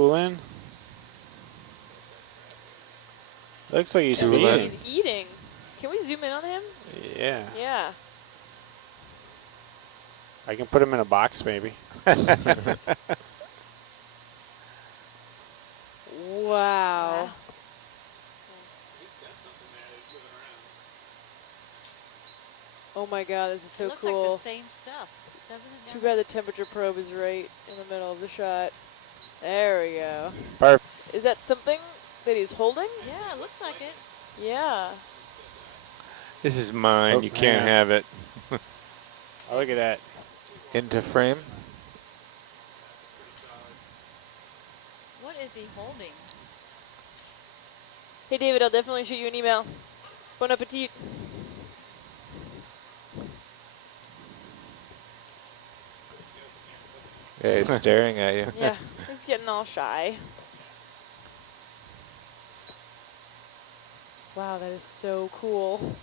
cooling. Looks like he's Drooling. feeding. He's eating. Can we zoom in on him? Yeah. Yeah. I can put him in a box, maybe. Wow. Oh my god, this is so it looks cool. like the same stuff, doesn't it? Too bad the temperature probe is right in the middle of the shot. There we go. Perfect. Is that something that he's holding? Yeah, it looks like it. Yeah. This is mine. Oh, You hang can't on. have it. Oh, look at that. Into frame. What is he holding? Hey David, I'll definitely shoot you an email. Bon appetit. Yeah, he's staring at you. Yeah, he's getting all shy. Wow, that is so cool.